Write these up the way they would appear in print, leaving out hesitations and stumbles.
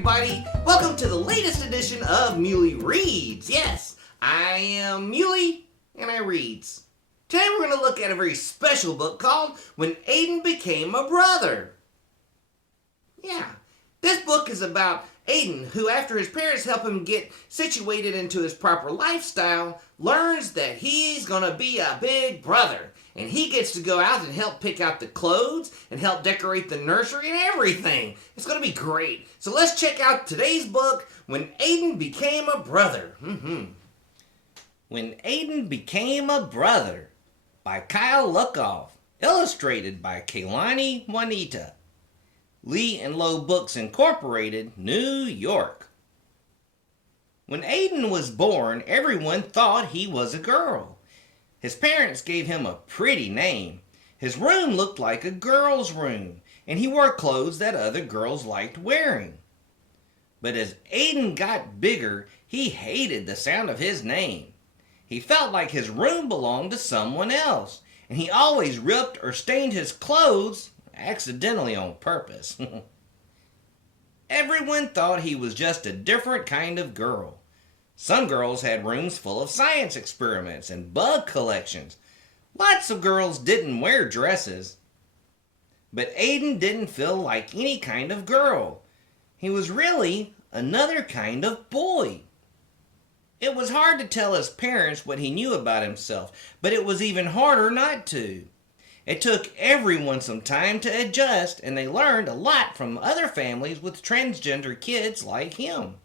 everybody. Welcome to the latest edition of Muley Reads. Yes, I am Muley, and I reads. Today we're going to look at a very special book called When Aiden Became a Brother. Yeah, this book is about Aiden, who after his parents help him get situated into his proper lifestyle, learns that he's going to be a big brother. And he gets to go out and help pick out the clothes and help decorate the nursery and everything. It's going to be great. So let's check out today's book, When Aiden Became a Brother. When Aiden Became a Brother by Kyle Lukoff. Illustrated by Kaylani Juanita. Lee and Low Books Incorporated, New York. When Aiden was born, everyone thought he was a girl. His parents gave him a pretty name. His room looked like a girl's room, and he wore clothes that other girls liked wearing. But as Aiden got bigger, he hated the sound of his name. He felt like his room belonged to someone else, and he always ripped or stained his clothes, accidentally on purpose. Everyone thought he was just a different kind of girl. Some girls had rooms full of science experiments and bug collections. Lots of girls didn't wear dresses. But Aiden didn't feel like any kind of girl. He was really another kind of boy. It was hard to tell his parents what he knew about himself, but it was even harder not to. It took everyone some time to adjust, and they learned a lot from other families with transgender kids like him.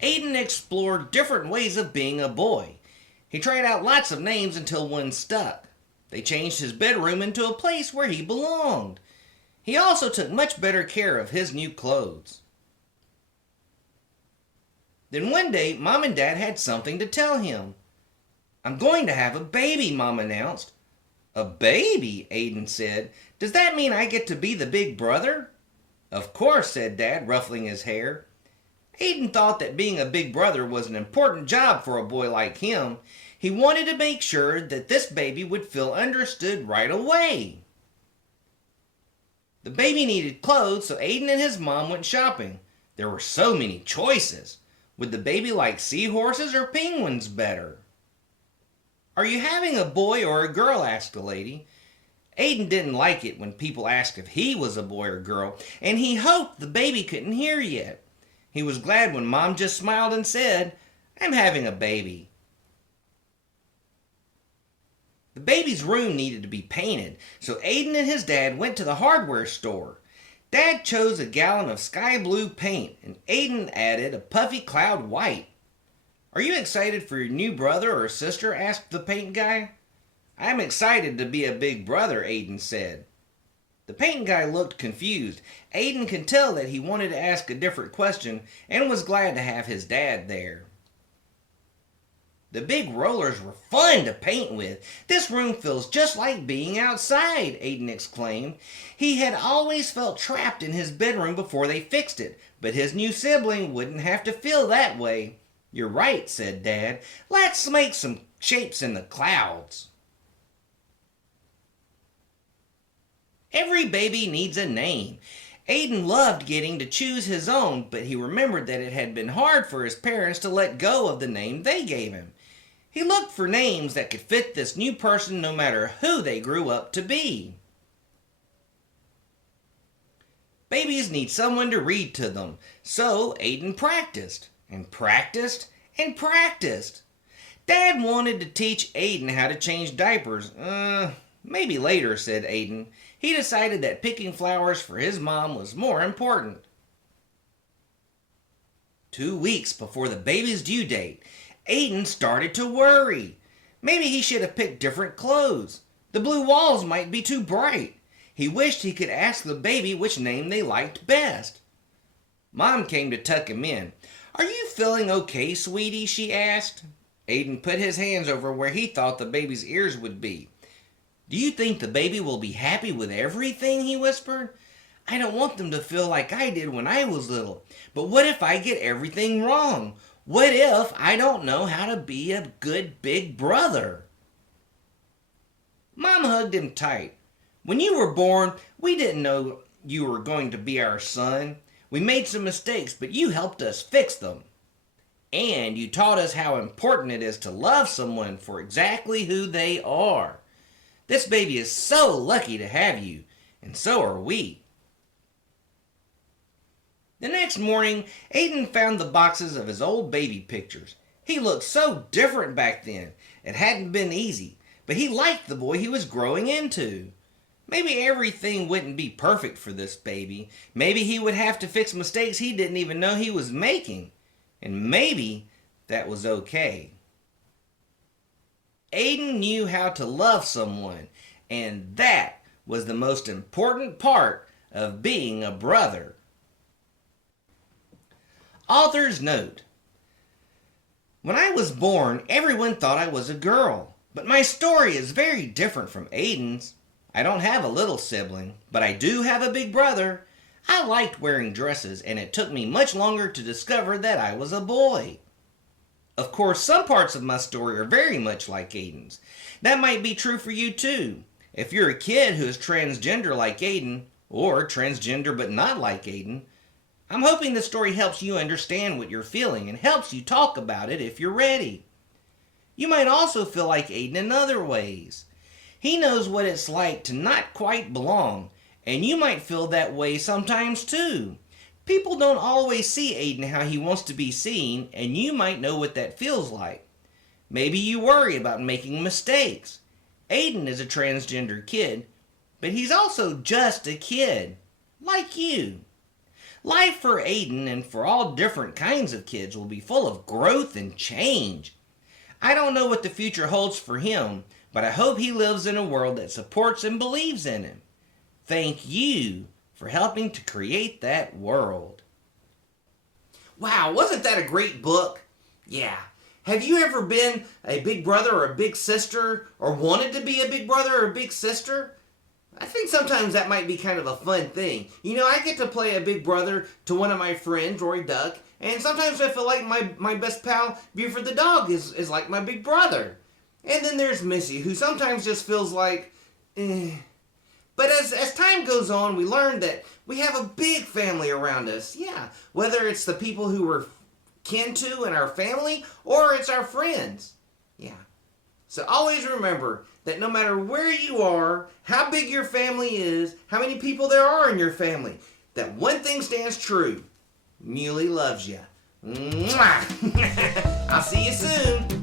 Aiden explored different ways of being a boy. He tried out lots of names until one stuck. They changed his bedroom into a place where he belonged. He also took much better care of his new clothes. Then one day, Mom and Dad had something to tell him. "I'm going to have a baby," Mom announced. "A baby?" Aiden said. "Does that mean I get to be the big brother?" "Of course," said Dad, ruffling his hair. Aiden thought that being a big brother was an important job for a boy like him. He wanted to make sure that this baby would feel understood right away. The baby needed clothes, so Aiden and his mom went shopping. There were so many choices. Would the baby like seahorses or penguins better? "Are you having a boy or a girl?" asked the lady. Aiden didn't like it when people asked if he was a boy or girl, and he hoped the baby couldn't hear yet. He was glad when Mom just smiled and said, "I'm having a baby." The baby's room needed to be painted, so Aiden and his dad went to the hardware store. Dad chose a gallon of sky blue paint, and Aiden added a puffy cloud white. "Are you excited for your new brother or sister?" asked the paint guy. "I'm excited to be a big brother," Aiden said. The paint guy looked confused. Aiden could tell that he wanted to ask a different question and was glad to have his dad there. The big rollers were fun to paint with. "This room feels just like being outside," Aiden exclaimed. He had always felt trapped in his bedroom before they fixed it, but his new sibling wouldn't have to feel that way. "You're right," said Dad. "Let's make some shapes in the clouds." Every baby needs a name. Aiden loved getting to choose his own, but he remembered that it had been hard for his parents to let go of the name they gave him. He looked for names that could fit this new person no matter who they grew up to be. Babies need someone to read to them, so Aiden practiced, and practiced, and practiced. Dad wanted to teach Aiden how to change diapers. Maybe later, said Aiden. He decided that picking flowers for his mom was more important. 2 weeks before the baby's due date, Aiden started to worry. Maybe he should have picked different clothes. The blue walls might be too bright. He wished he could ask the baby which name they liked best. Mom came to tuck him in. "Are you feeling okay, sweetie?" she asked. Aiden put his hands over where he thought the baby's ears would be. "Do you think the baby will be happy with everything?" he whispered. "I don't want them to feel like I did when I was little. But what if I get everything wrong? What if I don't know how to be a good big brother?" Mom hugged him tight. "When you were born, we didn't know you were going to be our son. We made some mistakes, but you helped us fix them. And you taught us how important it is to love someone for exactly who they are. This baby is so lucky to have you, and so are we. The next morning, Aiden found the boxes of his old baby pictures. He looked so different back then. It hadn't been easy, but he liked the boy he was growing into. Maybe everything wouldn't be perfect for this baby. Maybe he would have to fix mistakes he didn't even know he was making. And maybe that was okay. Aiden knew how to love someone, and that was the most important part of being a brother. Author's note: when I was born, everyone thought I was a girl, but my story is very different from Aiden's. I don't have a little sibling, but I do have a big brother. I liked wearing dresses, and it took me much longer to discover that I was a boy. Of course, some parts of my story are very much like Aiden's. That might be true for you too. If you're a kid who is transgender like Aiden, or transgender but not like Aiden, I'm hoping the story helps you understand what you're feeling and helps you talk about it if you're ready. You might also feel like Aiden in other ways. He knows what it's like to not quite belong, and you might feel that way sometimes too. People don't always see Aiden how he wants to be seen, and you might know what that feels like. Maybe you worry about making mistakes. Aiden is a transgender kid, but he's also just a kid, like you. Life for Aiden and for all different kinds of kids will be full of growth and change. I don't know what the future holds for him, but I hope he lives in a world that supports and believes in him. Thank you for helping to create that world. Wow, wasn't that a great book? Yeah. Have you ever been a big brother or a big sister, or wanted to be a big brother or a big sister? I think sometimes that might be kind of a fun thing. You know, I get to play a big brother to one of my friends, Roy Duck, and sometimes I feel like my best pal, Buford the dog, is like my big brother. And then there's Missy, who sometimes just feels like, But as time goes on, we learn that we have a big family around us. Yeah, whether it's the people who we're kin to in our family, or it's our friends. Yeah. So always remember that no matter where you are, how big your family is, how many people there are in your family, that one thing stands true. Muley loves you. Mwah! I'll see you soon.